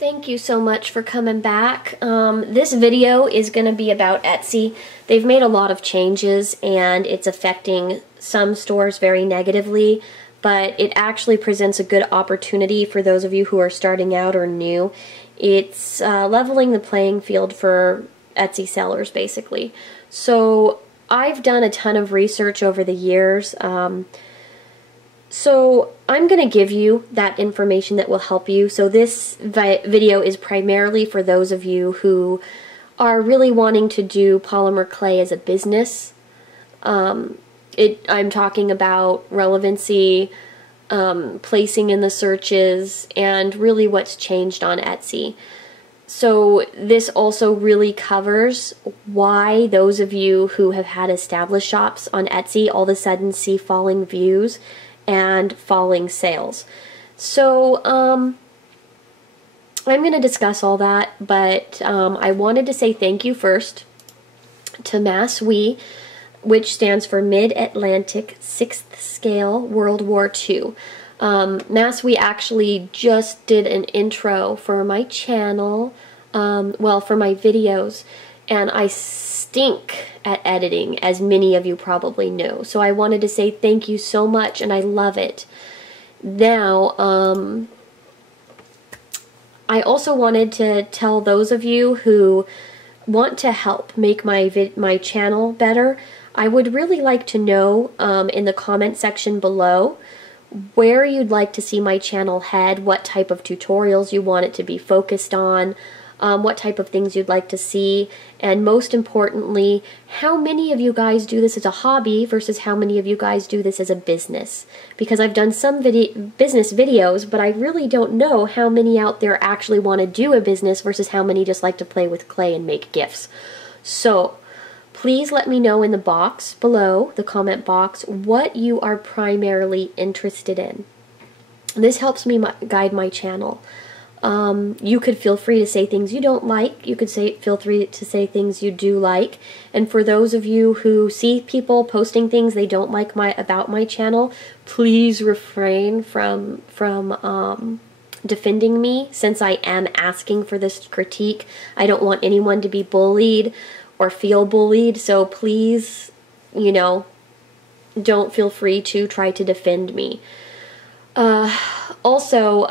Thank you so much for coming back. This video is going to be about Etsy. They've made a lot of changes and it's affecting some stores very negatively, but it actually presents a good opportunity for those of you who are starting out or new. It's leveling the playing field for Etsy sellers, basically. So I've done a ton of research over the years. So I'm going to give you that information that will help you. So this video is primarily for those of you who are really wanting to do polymer clay as a business. I'm talking about relevancy, placing in the searches, and really what's changed on Etsy. So this also really covers why those of you who have had established shops on Etsy all of a sudden see falling views and falling sales. So I'm going to discuss all that, but I wanted to say thank you first to MASSWE, which stands for Mid-Atlantic 6th Scale World War II. MASSWE actually just did an intro for my channel, well, for my videos, and I stink at editing, as many of you probably know. So I wanted to say thank you so much, and I love it. Now, I also wanted to tell those of you who want to help make my channel better, I would really like to know in the comment section below where you'd like to see my channel head, what type of tutorials you want it to be focused on, what type of things you'd like to see, and most importantly, how many of you guys do this as a hobby versus how many of you guys do this as a business. Because I've done some business videos, but I really don't know how many out there actually want to do a business versus how many just like to play with clay and make gifts. So please let me know in the box below, the comment box, what you are primarily interested in. This helps me guide my channel. You could feel free to say things you don't like. You could feel free to say things you do like. And for those of you who see people posting things they don't like about my channel, please refrain from defending me, since I am asking for this critique. I don't want anyone to be bullied or feel bullied, so please, you know, don't feel free to try to defend me. Also,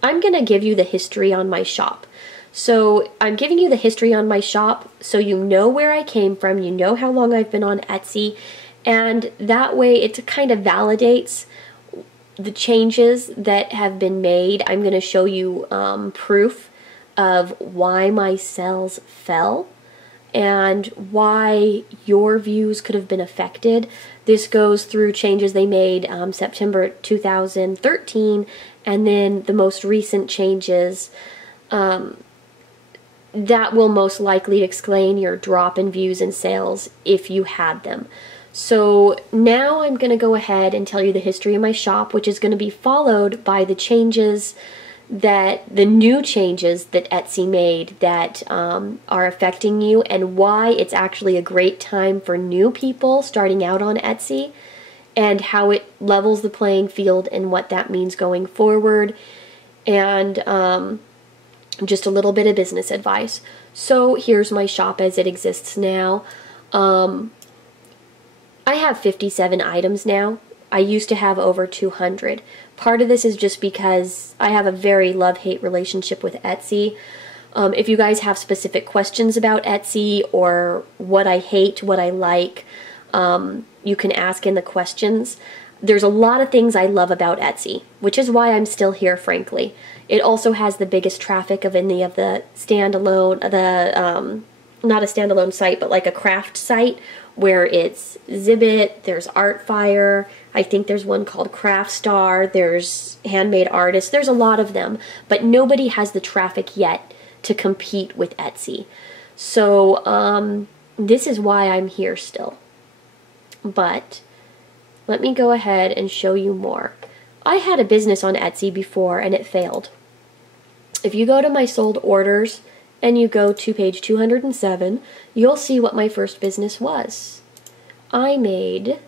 I'm going to give you the history on my shop. So I'm giving you the history on my shop so you know where I came from, you know how long I've been on Etsy, and that way it kind of validates the changes that have been made. I'm going to show you proof of why my sales fell and why your views could have been affected. This goes through changes they made September 2013, and then the most recent changes that will most likely explain your drop in views and sales if you had them. So now I'm going to go ahead and tell you the history of my shop, which is going to be followed by the new changes that Etsy made that are affecting you, and why it's actually a great time for new people starting out on Etsy, and how it levels the playing field and what that means going forward, and just a little bit of business advice. So here's my shop as it exists now. I have 57 items now. I used to have over 200. Part of this is just because I have a very love-hate relationship with Etsy. If you guys have specific questions about Etsy or what I hate, what I like, you can ask in the questions. There's a lot of things I love about Etsy, which is why I'm still here, frankly. It also has the biggest traffic of any of the standalone, not a standalone site, but like a craft site, where it's Zibbit, there's Artfire, I think there's one called Craftstar, there's Handmade Artist, there's a lot of them, but nobody has the traffic yet to compete with Etsy. So this is why I'm here still. But let me go ahead and show you more. I had a business on Etsy before and it failed. If you go to my sold orders and you go to page 207, you'll see what my first business was. I made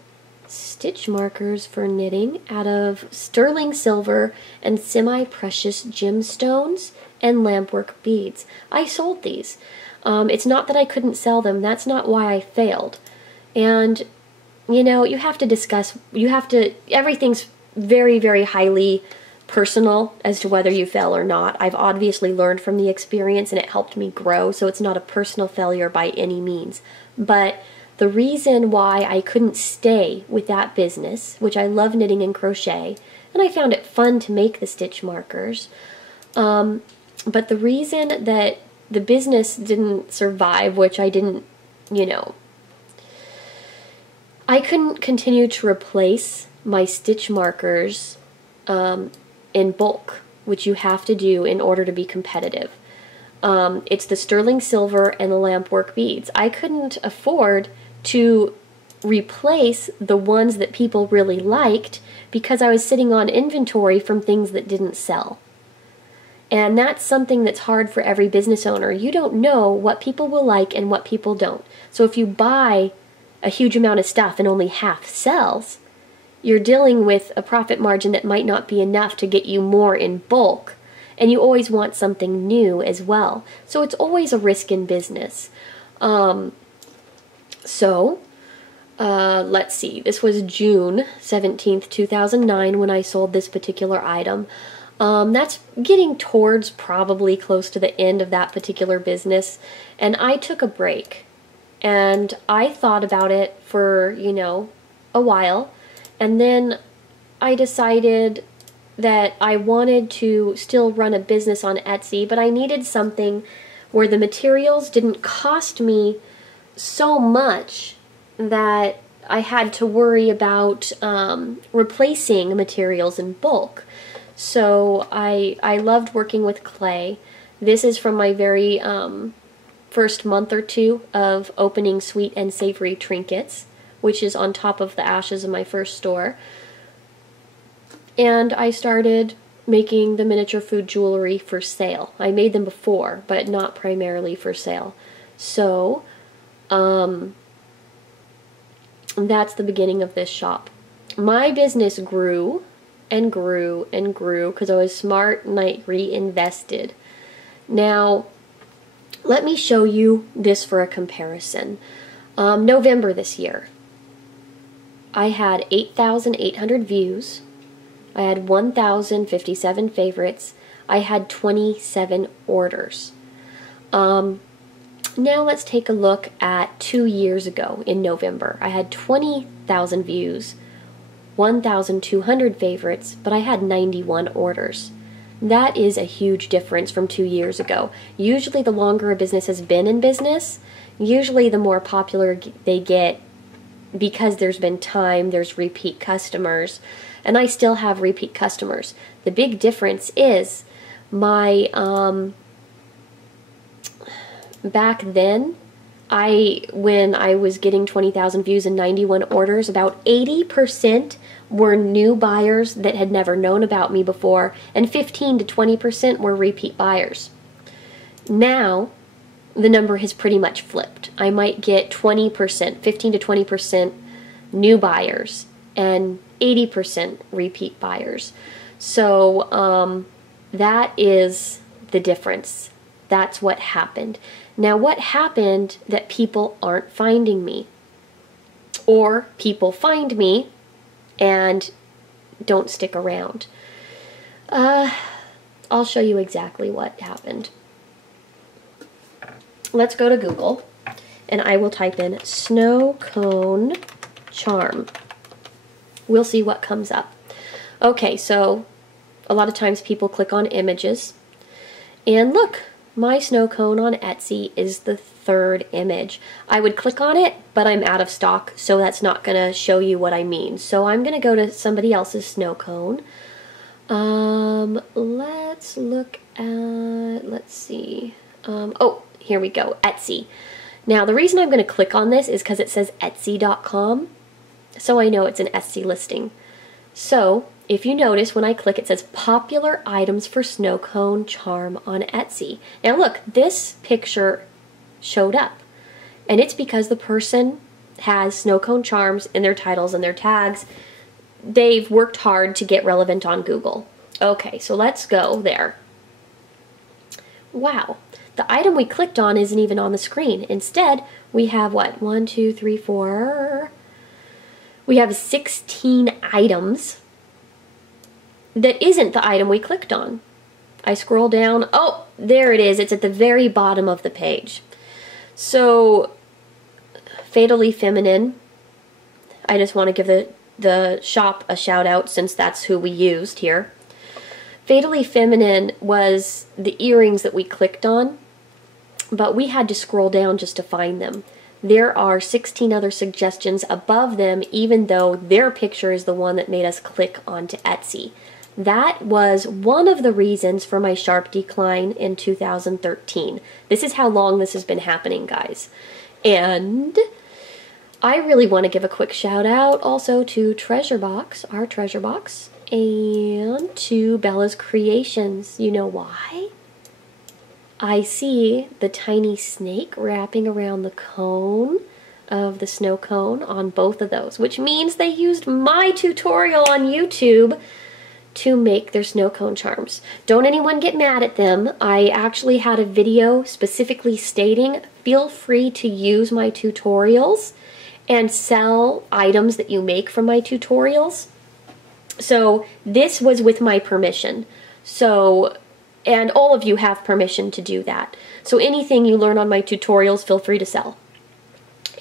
stitch markers for knitting out of sterling silver and semi-precious gemstones and lampwork beads. I sold these. It's not that I couldn't sell them. That's not why I failed. And, you know, you have to, everything's very, very highly personal as to whether you fail or not. I've obviously learned from the experience and it helped me grow, so it's not a personal failure by any means. But the reason why I couldn't stay with that business, which I love knitting and crochet, and I found it fun to make the stitch markers, but the reason that the business didn't survive, which I didn't, you know, I couldn't continue to replace my stitch markers in bulk, which you have to do in order to be competitive. It's the sterling silver and the lampwork beads. I couldn't afford to replace the ones that people really liked because I was sitting on inventory from things that didn't sell. And that's something that's hard for every business owner. You don't know what people will like and what people don't. So if you buy a huge amount of stuff and only half sells, you're dealing with a profit margin that might not be enough to get you more in bulk. And you always want something new as well. So it's always a risk in business. Let's see. This was June 17th, 2009 when I sold this particular item. That's getting towards probably close to the end of that particular business. And I took a break. And I thought about it for, you know, a while. And then I decided that I wanted to still run a business on Etsy, but I needed something where the materials didn't cost me so much that I had to worry about replacing materials in bulk. So I loved working with clay. This is from my very first month or two of opening Sweet and Savory Trinkets, which is on top of the ashes of my first store. And I started making the miniature food jewelry for sale. I made them before, but not primarily for sale. So, that's the beginning of this shop. My business grew and grew and grew because I was smart and I reinvested. Now, let me show you this for a comparison. November this year, I had 8,800 views. I had 1,057 favorites. I had 27 orders. Now let's take a look at 2 years ago in November. I had 20,000 views, 1,200 favorites, but I had 91 orders. That is a huge difference from 2 years ago. Usually the longer a business has been in business, usually the more popular they get because there's been time, there's repeat customers, and I still have repeat customers. The big difference is my, back then, when I was getting 20,000 views and 91 orders, about 80% were new buyers that had never known about me before, and 15 to 20% were repeat buyers. Now, the number has pretty much flipped. I might get 20%, 15 to 20% new buyers, and 80% repeat buyers. So, that is the difference. That's what happened. Now, what happened that people aren't finding me? Or people find me and don't stick around. I'll show you exactly what happened. Let's go to Google, and I will type in snow cone charm. We'll see what comes up. Okay, so a lot of times people click on images, and look, my snow cone on Etsy is the third image. I would click on it, but I'm out of stock, so that's not going to show you what I mean. So I'm going to go to somebody else's snow cone. Let's look at, let's see. Oh, here we go, Etsy. Now, the reason I'm going to click on this is because it says Etsy.com, so I know it's an Etsy listing. So, if you notice, when I click, it says popular items for snow cone charm on Etsy. Now look, this picture showed up, and it's because the person has snow cone charms in their titles and their tags. They've worked hard to get relevant on Google. Okay, so let's go there. Wow, the item we clicked on isn't even on the screen. Instead, we have what? 1, 2, 3, 4. We have 16 items that isn't the item we clicked on. I scroll down. Oh, there it is. It's at the very bottom of the page. So, Fatally Feminine. I just want to give the shop a shout out since that's who we used here. Fatally Feminine was the earrings that we clicked on, but we had to scroll down just to find them. There are 16 other suggestions above them, even though their picture is the one that made us click onto Etsy. That was one of the reasons for my sharp decline in 2013. This is how long this has been happening, guys. And I really want to give a quick shout out also to Treasure Box, our Treasure Box, and to Bella's Creations. You know why? I see the tiny snake wrapping around the cone of the snow cone on both of those, which means they used my tutorial on YouTube to make their snow cone charms. Don't anyone get mad at them. I actually had a video specifically stating, feel free to use my tutorials and sell items that you make from my tutorials. So this was with my permission. So, and all of you have permission to do that. So anything you learn on my tutorials, feel free to sell.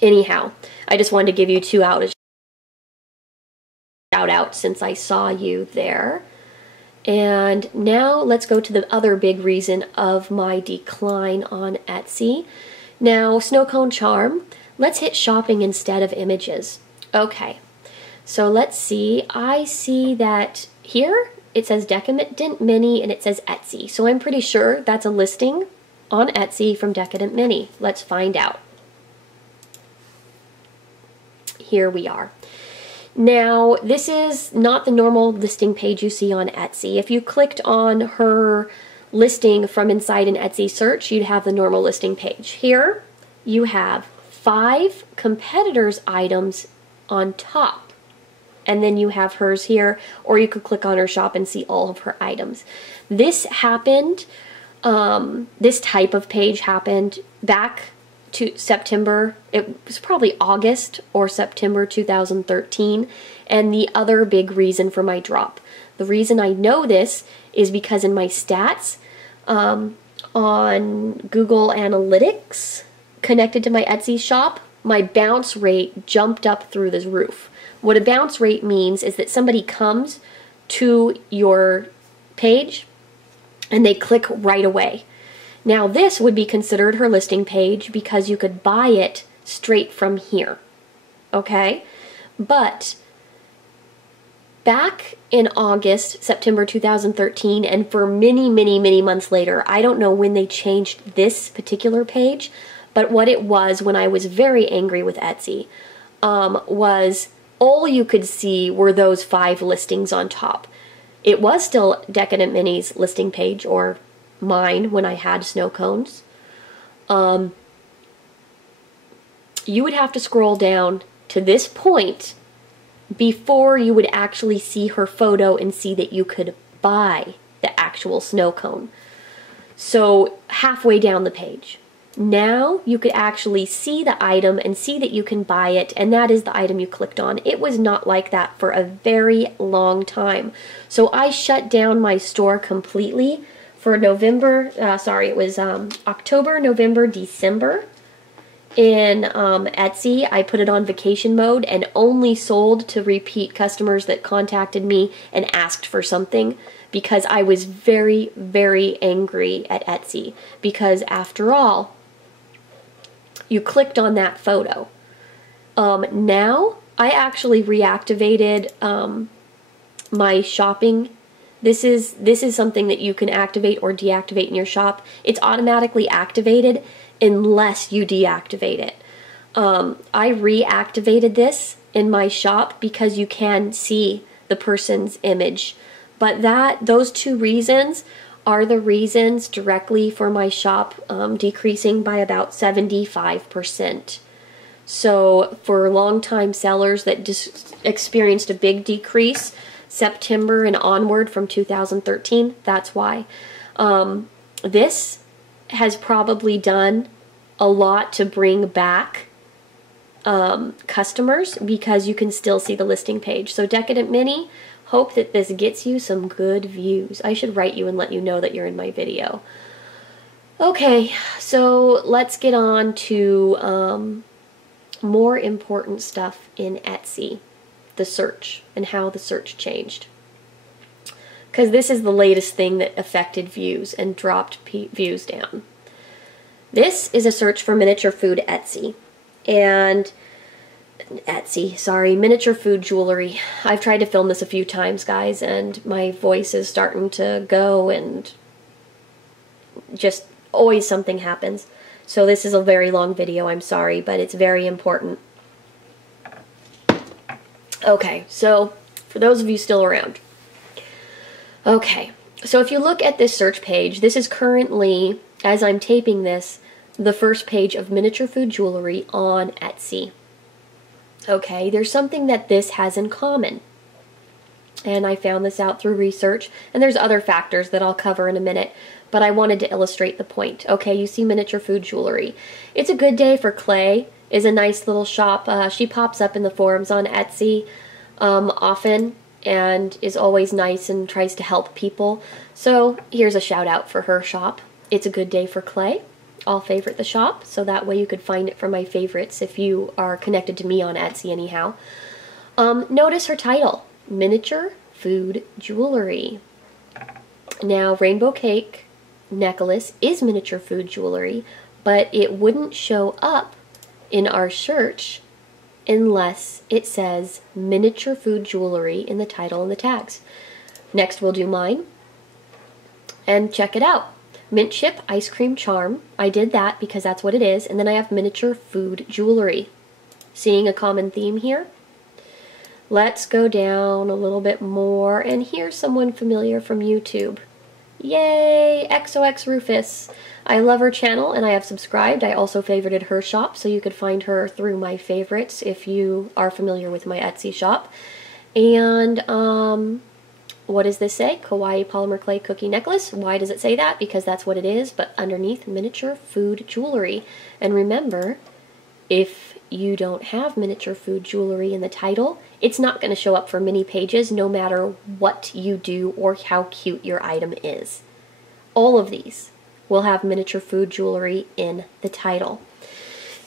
Anyhow, I just wanted to give you a shout out since I saw you there. And now let's go to the other big reason of my decline on Etsy. Now, snow cone charm, let's hit shopping instead of images. Okay. So let's see, I see that here it says Decadent Mini and it says Etsy. So I'm pretty sure that's a listing on Etsy from Decadent Mini. Let's find out. Here we are. Now, this is not the normal listing page you see on Etsy. If you clicked on her listing from inside an Etsy search, you'd have the normal listing page. Here, you have 5 competitors' items on top. And then you have hers here, or you could click on her shop and see all of her items. This happened, this type of page happened back to September, it was probably August or September 2013, and the other big reason for my drop. The reason I know this is because in my stats on Google Analytics connected to my Etsy shop, my bounce rate jumped up through the roof. What a bounce rate means is that somebody comes to your page and they click right away. Now this would be considered her listing page because you could buy it straight from here. Okay? But back in August, September 2013, and for many, many, many months later, I don't know when they changed this particular page, but what it was when I was very angry with Etsy was all you could see were those 5 listings on top. It was still Decadent Mini's listing page, or mine when I had snow cones. You would have to scroll down to this point before you would actually see her photo and see that you could buy the actual snow cone. So halfway down the page. Now you could actually see the item and see that you can buy it, and that is the item you clicked on. It was not like that for a very long time. So I shut down my store completely for November, it was October, November, December. In Etsy, I put it on vacation mode and only sold to repeat customers that contacted me and asked for something, because I was very, very angry at Etsy. Because after all, you clicked on that photo. Now, I actually reactivated my shopping. This is something that you can activate or deactivate in your shop. It's automatically activated unless you deactivate it. I reactivated this in my shop because you can see the person's image. But those 2 reasons are the reasons directly for my shop decreasing by about 75%. So for long-time sellers that just experienced a big decrease September and onward from 2013, that's why. This has probably done a lot to bring back customers because you can still see the listing page. So Decadent Mini, hope that this gets you some good views. I should write you and let you know that you're in my video. Okay, so let's get on to more important stuff in Etsy, the search and how the search changed. Because this is the latest thing that affected views and dropped views down. This is a search for miniature food Etsy. And miniature food jewelry. I've tried to film this a few times, guys, and my voice is starting to go and just always something happens. So this is a very long video, I'm sorry, but it's very important. Okay, so for those of you still around. Okay, so if you look at this search page, this is currently, as I'm taping this, the first page of miniature food jewelry on Etsy. Okay, there's something that this has in common. And I found this out through research, and there's other factors that I'll cover in a minute, but I wanted to illustrate the point. Okay, you see miniature food jewelry. It's a Good Day for Clay is a nice little shop. She pops up in the forums on Etsy often and is always nice and tries to help people. So here's a shout out for her shop. It's a Good Day for Clay. I'll favorite the shop, so that way you could find it from my favorites if you are connected to me on Etsy anyhow. Notice her title, Miniature Food Jewelry. Now, Rainbow Cake necklace is miniature food jewelry, but it wouldn't show up in our search unless it says miniature food jewelry in the title and the tags. Next we'll do mine, and check it out. Mint chip ice cream charm. I did that because that's what it is. And then I have miniature food jewelry. Seeing a common theme here? Let's go down a little bit more. And here's someone familiar from YouTube. Yay! XOX Rufus. I love her channel and I have subscribed. I also favorited her shop, so you could find her through my favorites if you are familiar with my Etsy shop. And what does this say? Kawaii Polymer Clay Cookie Necklace. Why does it say that? Because that's what it is, but underneath, miniature food jewelry. And remember, if you don't have miniature food jewelry in the title, it's not going to show up for many pages no matter what you do or how cute your item is. All of these will have miniature food jewelry in the title.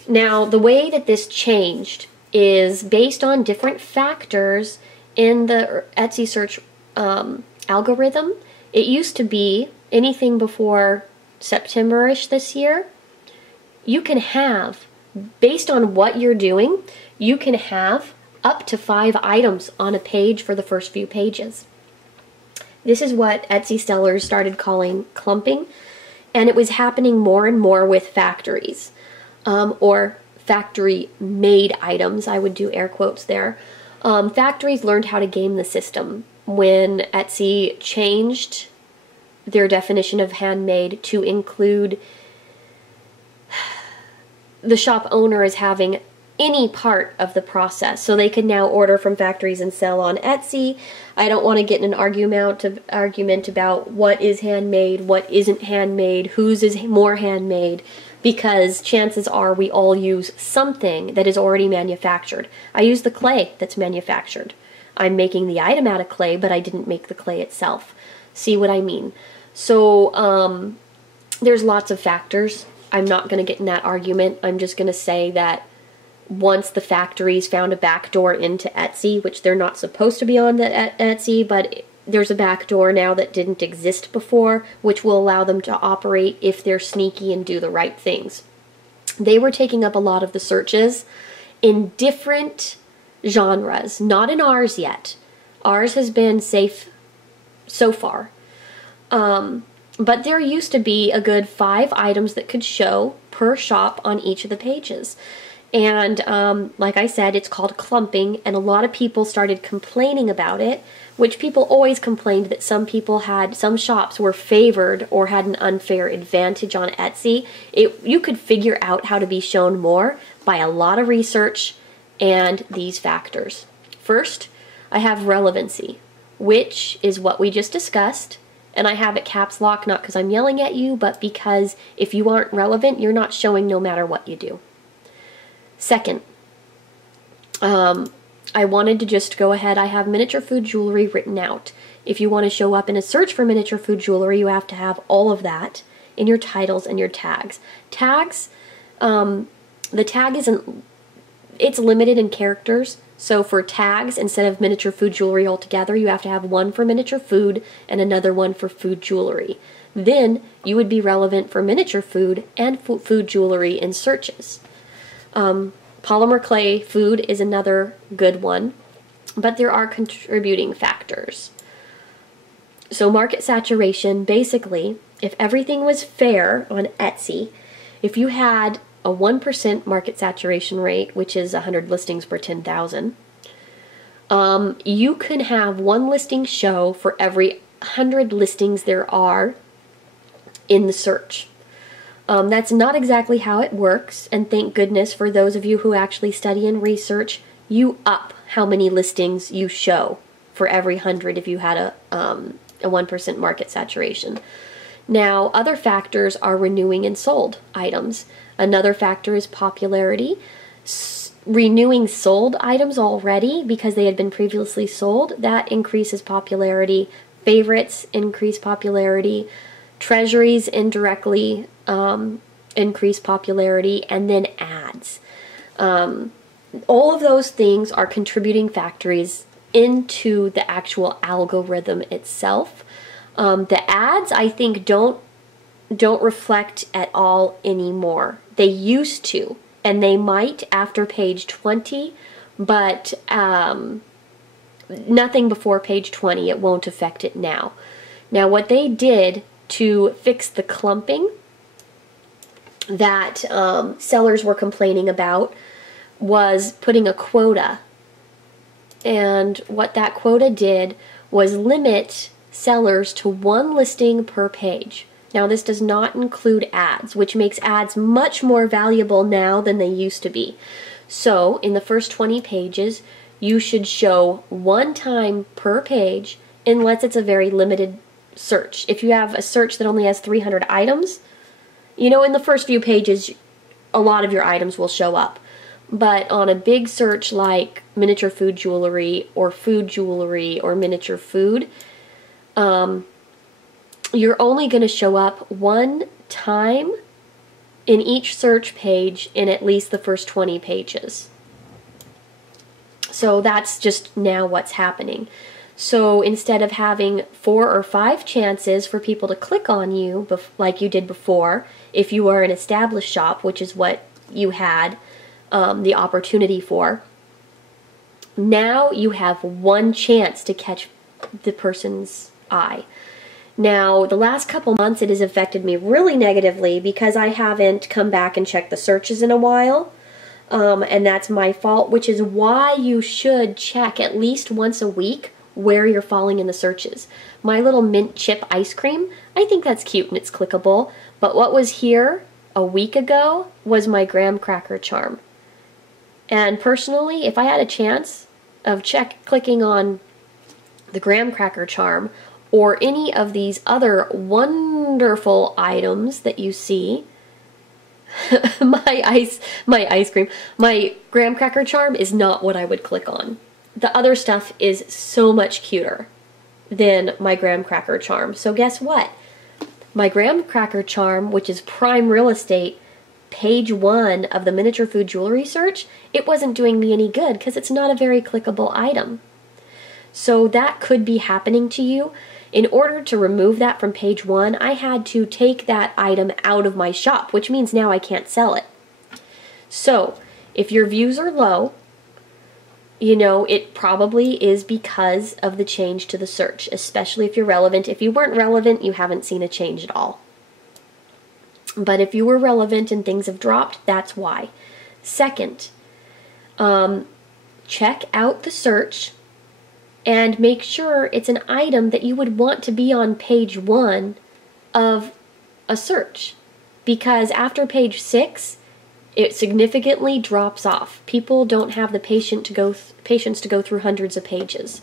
Now, the way that this changed is based on different factors in the Etsy search algorithm. It used to be anything before September-ish this year. You can have, based on what you're doing, you can have up to 5 items on a page for the first few pages. This is what Etsy sellers started calling clumping, and it was happening more and more with factories, or factory-made items. I would do air quotes there. Factories learned how to game the system when Etsy changed their definition of handmade to include the shop owner as having any part of the process. So they can now order from factories and sell on Etsy. I don't want to get in an argument about what is handmade, what isn't handmade, whose is more handmade, because chances are we all use something that is already manufactured. I use the clay that's manufactured. I'm making the item out of clay, but I didn't make the clay itself. See what I mean? So there's lots of factors. I'm not going to get in that argument. I'm just going to say that once the factories found a backdoor into Etsy, which they're not supposed to be on the Etsy, but there's a backdoor now that didn't exist before, which will allow them to operate if they're sneaky and do the right things. They were taking up a lot of the searches in different genres, not in ours yet. Ours has been safe so far. But there used to be a good 5 items that could show per shop on each of the pages. And like I said, it's called clumping, and a lot of people started complaining about it, which people always complained that some shops were favored or had an unfair advantage on Etsy. You could figure out how to be shown more by a lot of research and these factors. First, I have relevancy, which is what we just discussed, and I have it caps lock not because I'm yelling at you, but because if you aren't relevant, you're not showing no matter what you do. Second, I wanted to just go ahead, I have miniature food jewelry written out. If you want to show up in a search for miniature food jewelry, you have to have all of that in your titles and your tags. Tags, the tag it's limited in characters, so for tags, instead of miniature food jewelry altogether, you have to have one for miniature food and another one for food jewelry. Then you would be relevant for miniature food and food jewelry in searches. Polymer clay food is another good one, but there are contributing factors. So market saturation, basically, if everything was fair on Etsy, if you had a 1% market saturation rate, which is 100 listings per 10,000, you can have one listing show for every 100 listings there are in the search. That's not exactly how it works, and thank goodness for those of you who actually study and research, you up how many listings you show for every 100 if you had a 1% market saturation. Now, other factors are renewing and sold items. Another factor is popularity. Renewing sold items already because they had been previously sold, that increases popularity. Favorites increase popularity. Treasuries indirectly increase popularity, and then ads. All of those things are contributing factors into the actual algorithm itself. The ads, I think, don't reflect at all anymore. They used to, and they might after page 20, but nothing before page 20. It won't affect it now. Now, what they did to fix the clumping that sellers were complaining about was putting a quota. And what that quota did was limit sellers to one listing per page. Now, this does not include ads, which makes ads much more valuable now than they used to be. So, in the first 20 pages, you should show one time per page unless it's a very limited search. If you have a search that only has 300 items, you know, in the first few pages, a lot of your items will show up. But on a big search like miniature food jewelry or miniature food, you're only going to show up one time in each search page in at least the first 20 pages. So that's just now what's happening. So instead of having 4 or 5 chances for people to click on you like you did before, if you were an established shop, which is what you had the opportunity for, now you have one chance to catch the person's eye. Now, the last couple months it has affected me really negatively because I haven't come back and checked the searches in a while. And that's my fault, which is why you should check at least once a week where you're falling in the searches. My little mint chip ice cream, I think that's cute and it's clickable, but what was here a week ago was my graham cracker charm. And personally, if I had a chance of clicking on the graham cracker charm or any of these other wonderful items that you see, my graham cracker charm is not what I would click on. The other stuff is so much cuter than my graham cracker charm. So guess what? My graham cracker charm, which is prime real estate, page 1 of the miniature food jewelry search, it wasn't doing me any good because it's not a very clickable item. So that could be happening to you. In order to remove that from page 1, I had to take that item out of my shop, which means now I can't sell it. So if your views are low, you know, it probably is because of the change to the search, especially if you're relevant. If you weren't relevant, you haven't seen a change at all. But if you were relevant and things have dropped, that's why. Second, check out the search and make sure it's an item that you would want to be on page 1 of a search, because after page 6 it significantly drops off. People don't have the patience to go through hundreds of pages.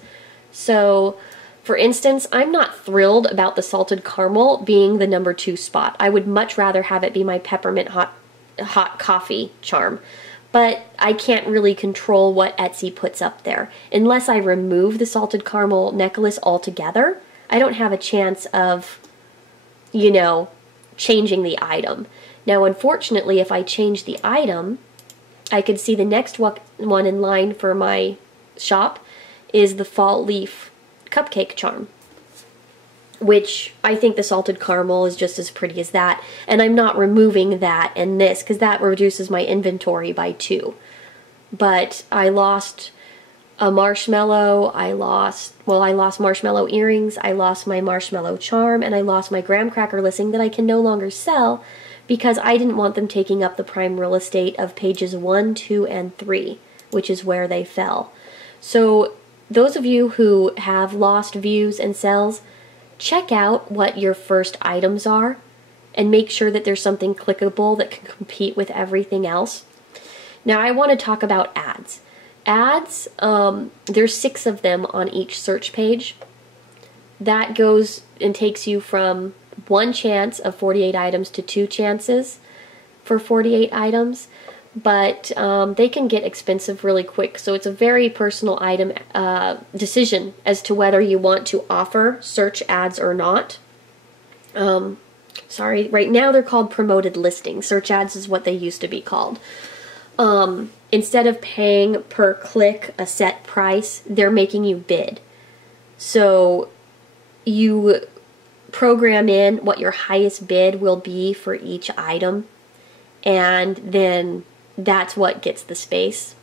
So, for instance, I'm not thrilled about the salted caramel being the number 2 spot. I would much rather have it be my peppermint hot coffee charm. But I can't really control what Etsy puts up there. Unless I remove the salted caramel necklace altogether, I don't have a chance of, you know, changing the item. Now, unfortunately, if I change the item, I could see the next one in line for my shop is the fall leaf cupcake charm, which I think the salted caramel is just as pretty as that, and I'm not removing that and this because that reduces my inventory by 2. But I lost a marshmallow, I lost marshmallow earrings, I lost my marshmallow charm, and I lost my graham cracker listing that I can no longer sell because I didn't want them taking up the prime real estate of pages 1, 2, and 3, which is where they fell. So those of you who have lost views and sales, check out what your first items are and make sure that there's something clickable that can compete with everything else. Now I want to talk about ads. Ads, there's 6 of them on each search page. That goes and takes you from 1 chance of 48 items to 2 chances for 48 items. But they can get expensive really quick, so it's a very personal item decision as to whether you want to offer search ads or not. Right now they're called promoted listings. Search ads is what they used to be called. Instead of paying per click a set price, they're making you bid. So you program in what your highest bid will be for each item, and then that's what gets the space.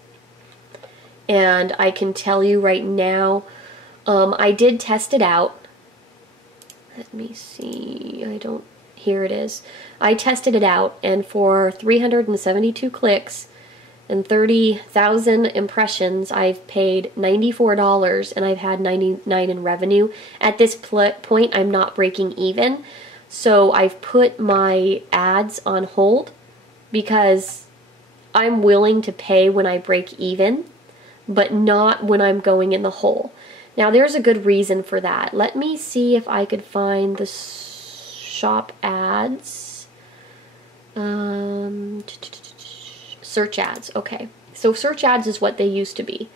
And I can tell you right now, I did test it out. Let me see, here it is. I tested it out, and for 372 clicks and 30,000 impressions, I've paid $94 and I've had $99 in revenue. At this point, I'm not breaking even, so I've put my ads on hold because I'm willing to pay when I break even, but not when I'm going in the hole. Now, there's a good reason for that. Let me see if I could find the shop ads. Search ads. Okay. So search ads is what they used to be.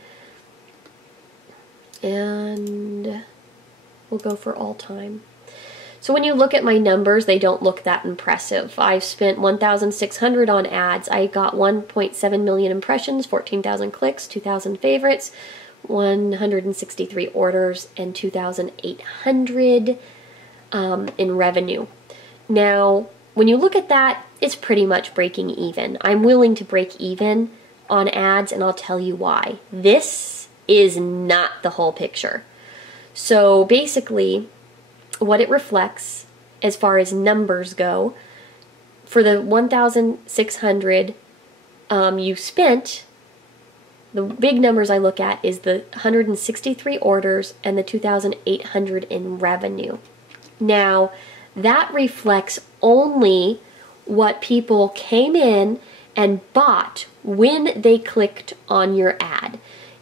And we'll go for all time. So when you look at my numbers, they don't look that impressive. I've spent $1,600 on ads. I got 1.7 million impressions, 14,000 clicks, 2,000 favorites, 163 orders, and 2,800 in revenue. Now, when you look at that, it's pretty much breaking even. I'm willing to break even on ads, and I'll tell you why. This is not the whole picture. So basically, what it reflects as far as numbers go, for the 1,600 you spent, the big numbers I look at is the 163 orders and the 2,800 in revenue. Now, that reflects only what people came in and bought when they clicked on your ad.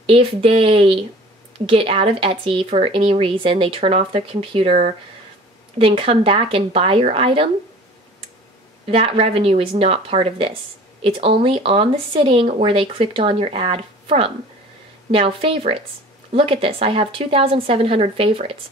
If they get out of Etsy for any reason, they turn off their computer, then come back and buy your item, that revenue is not part of this. It's only on the sitting where they clicked on your ad from. Now, favorites. Look at this. I have 2,700 favorites.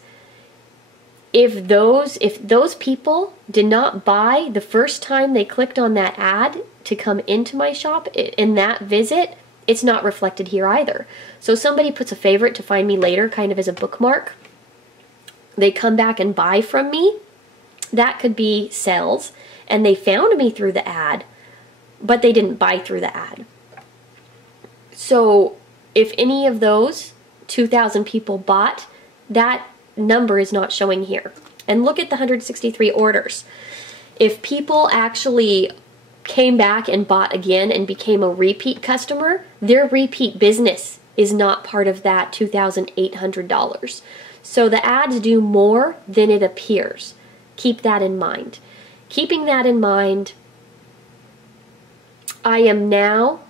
If those people did not buy the first time they clicked on that ad to come into my shop in that visit, it's not reflected here either. So somebody puts a favorite to find me later, kind of as a bookmark. They come back and buy from me. That could be sales, and they found me through the ad, but they didn't buy through the ad. So if any of those 2,000 people bought, that number is not showing here. And look at the 163 orders. If people actually came back and bought again and became a repeat customer, their repeat business is not part of that $2,800. So the ads do more than it appears. Keep that in mind. Keeping that in mind, I am now,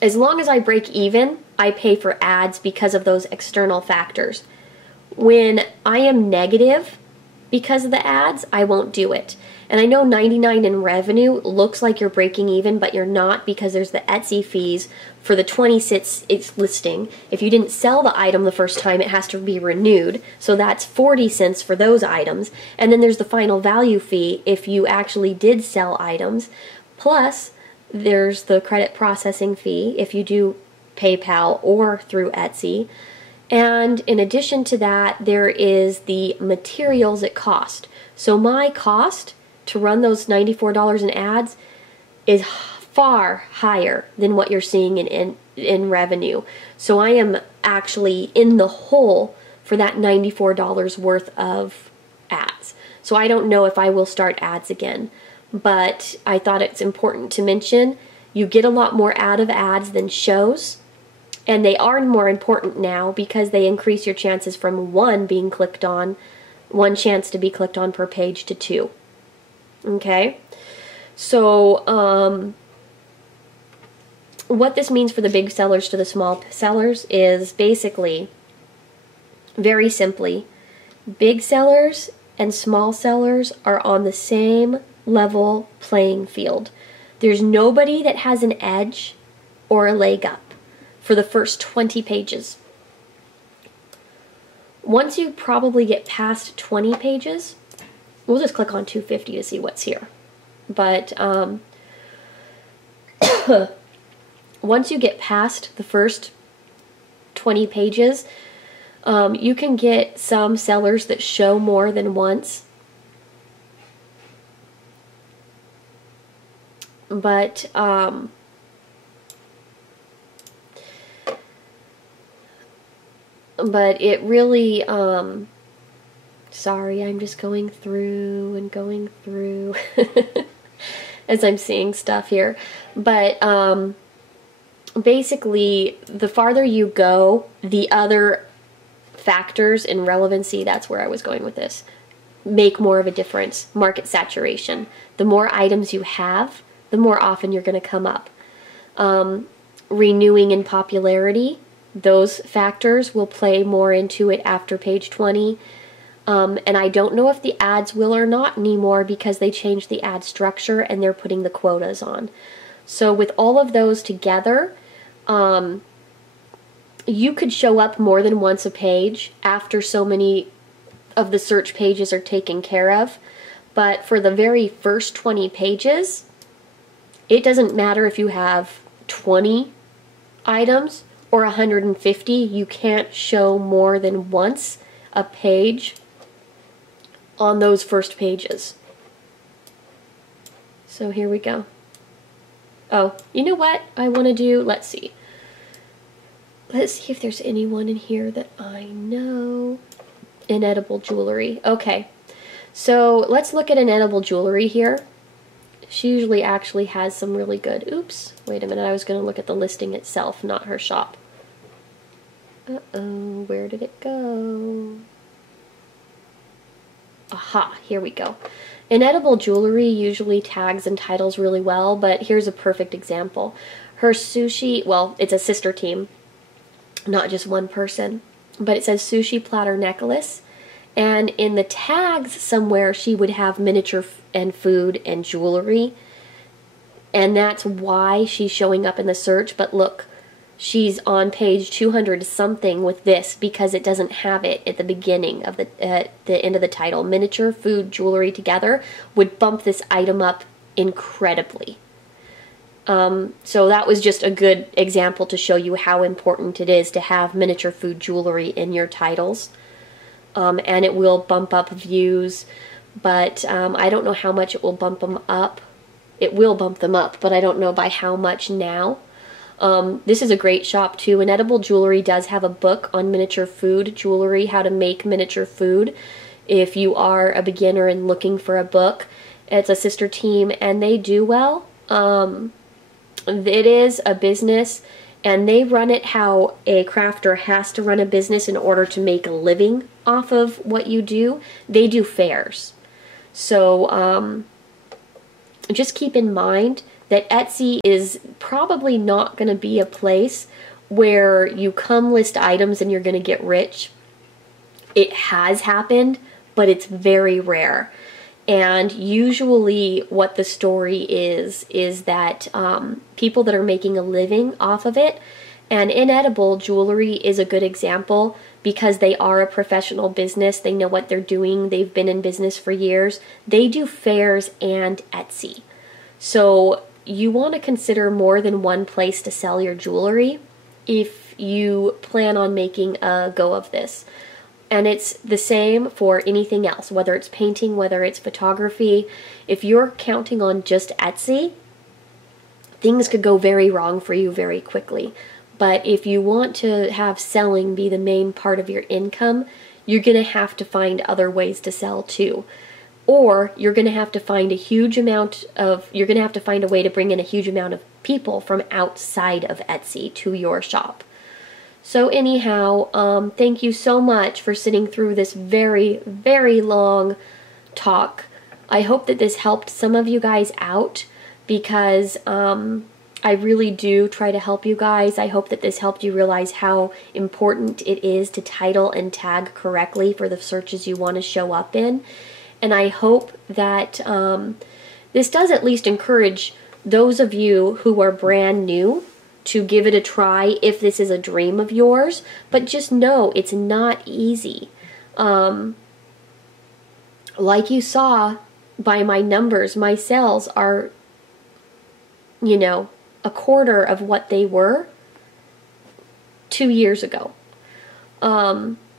as long as I break even, I pay for ads because of those external factors. When I am negative because of the ads, I won't do it. And I know 99 in revenue looks like you're breaking even, but you're not, because there's the Etsy fees for the 20 cents it's listing. If you didn't sell the item the first time, it has to be renewed. So that's 40 cents for those items. And then there's the final value fee if you actually did sell items. Plus, there's the credit processing fee if you do PayPal or through Etsy. And in addition to that, there is the materials it cost. So my cost to run those $94 in ads is far higher than what you're seeing in revenue. So I am actually in the hole for that $94 worth of ads. So I don't know if I will start ads again, but I thought it's important to mention you get a lot more out of ads than shows. And they are more important now because they increase your chances from one being clicked on, one chance to be clicked on per page, to two. Okay? So, what this means for the big sellers to the small sellers is basically, very simply, big sellers and small sellers are on the same level playing field. There's nobody that has an edge or a leg up for the first 20 pages. Once you probably get past 20 pages, we'll just click on 250 to see what's here. But once you get past the first 20 pages, you can get some sellers that show more than once. But it really, sorry, I'm just going through and going through as I'm seeing stuff here. But basically, the farther you go, the other factors in relevancy, that's where I was going with this, make more of a difference. Market saturation. The more items you have, the more often you're going to come up. Renewing in popularity, those factors will play more into it after page 20. And I don't know if the ads will or not anymore because they changed the ad structure and they're putting the quotas on. So with all of those together, you could show up more than once a page after so many of the search pages are taken care of. But for the very first 20 pages, it doesn't matter if you have 20 items or 150, you can't show more than once a page on those first pages. So here we go. Oh, you know what I want to do? Let's see. Let's see if there's anyone in here that I know. Inedible jewelry. Okay. So let's look at inedible jewelry here. She usually actually has some really good... Oops. Wait a minute. I was going to look at the listing itself, not her shop. Uh-oh. Where did it go? Aha. Here we go. Inedible jewelry usually tags and titles really well, but here's a perfect example. Her sushi... Well, it's a sister team. Not just one person. But it says sushi platter necklace. And in the tags somewhere, she would have miniature and food and jewelry. And that's why she's showing up in the search. But look, she's on page 200 something with this because it doesn't have it at the beginning of the end of the title. Miniature, food, jewelry together would bump this item up incredibly. So that was just a good example to show you how important it is to have miniature food jewelry in your titles. And it will bump up views, but I don't know how much it will bump them up. It will bump them up, but I don't know by how much now. This is a great shop too. Inedible Jewelry does have a book on miniature food jewelry, how to make miniature food, if you are a beginner and looking for a book. It's a sister team, and they do well. It is a business, and they run it how a crafter has to run a business in order to make a living off of what you do. They do fairs. So just keep in mind that Etsy is probably not going to be a place where you come list items and you're going to get rich. It has happened, but it's very rare. And usually what the story is that people that are making a living off of it, and Inedible Jewelry is a good example because they are a professional business. They know what they're doing. They've been in business for years. They do fairs and Etsy. So you want to consider more than one place to sell your jewelry if you plan on making a go of this. And it's the same for anything else, whether it's painting, whether it's photography. If you're counting on just Etsy, things could go very wrong for you very quickly. But if you want to have selling be the main part of your income, you're going to have to find other ways to sell too. Or you're going to have to find you're going to have to find a way to bring in a huge amount of people from outside of Etsy to your shop. So anyhow, thank you so much for sitting through this very, very long talk. I hope that this helped some of you guys out because I really do try to help you guys. I hope that this helped you realize how important it is to title and tag correctly for the searches you want to show up in. And I hope that this does at least encourage those of you who are brand new to give it a try if this is a dream of yours, but just know it's not easy. Like you saw by my numbers, my sales are, you know, a quarter of what they were 2 years ago.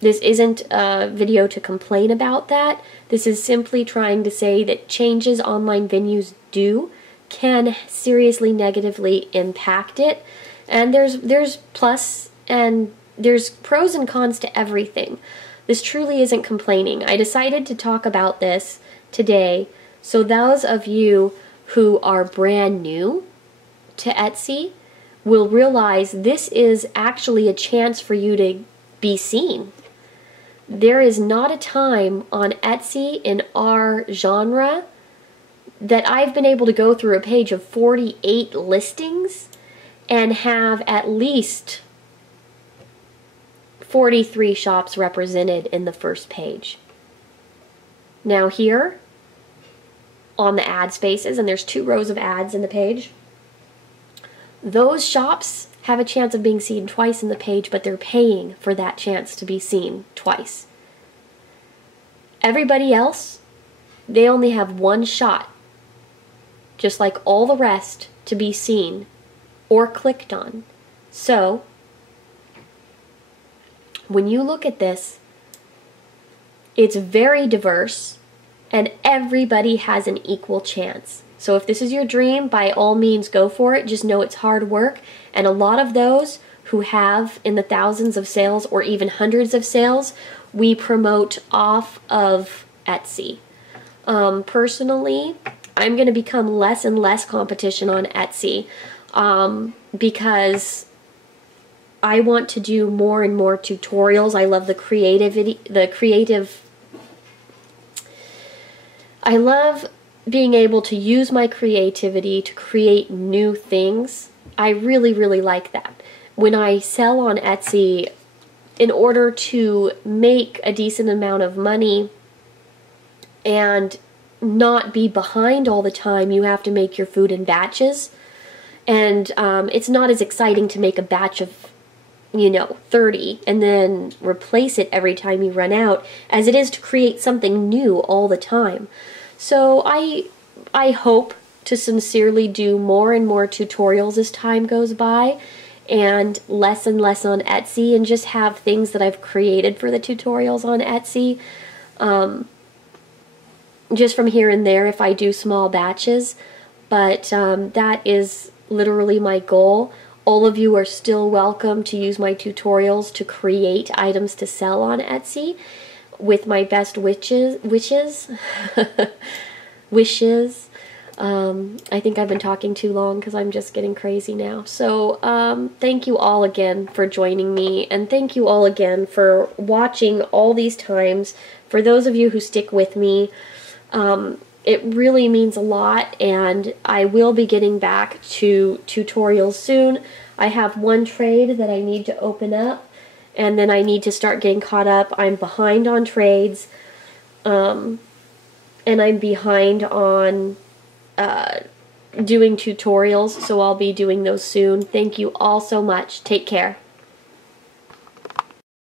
This isn't a video to complain about that. This is simply trying to say that changes online venues do can seriously negatively impact it, and there's plus and there's pros and cons to everything. This truly isn't complaining. I decided to talk about this today so those of you who are brand new to Etsy will realize this is actually a chance for you to be seen. There is not a time on Etsy in our genre that I've been able to go through a page of 48 listings and have at least 43 shops represented in the first page. Now here, on the ad spaces, and there's 2 rows of ads in the page, those shops have a chance of being seen twice in the page, but they're paying for that chance to be seen twice. Everybody else, they only have one shot, just like all the rest, to be seen or clicked on. So, when you look at this, it's very diverse and everybody has an equal chance. So if this is your dream, by all means go for it. Just know it's hard work, and a lot of those who have in the thousands of sales or even hundreds of sales, we promote off of Etsy. Personally, I'm going to become less and less competition on Etsy because I want to do more and more tutorials. I love the creative. I love being able to use my creativity to create new things. I really, really like that. When I sell on Etsy, in order to make a decent amount of money and not be behind all the time, you have to make your food in batches. And it's not as exciting to make a batch of, 30 and then replace it every time you run out as it is to create something new all the time. So I hope to sincerely do more and more tutorials as time goes by, and less on Etsy, and just have things that I've created for the tutorials on Etsy. Just from here and there if I do small batches, but that is literally my goal. All of you are still welcome to use my tutorials to create items to sell on Etsy with my best wishes. wishes. I think I've been talking too long because I'm just getting crazy now. So thank you all again for joining me, and thank you all again for watching all these times. For those of you who stick with me, it really means a lot, and I will be getting back to tutorials soon. I have one trade that I need to open up, and then I need to start getting caught up. I'm behind on trades, and I'm behind on doing tutorials, so I'll be doing those soon. Thank you all so much. Take care.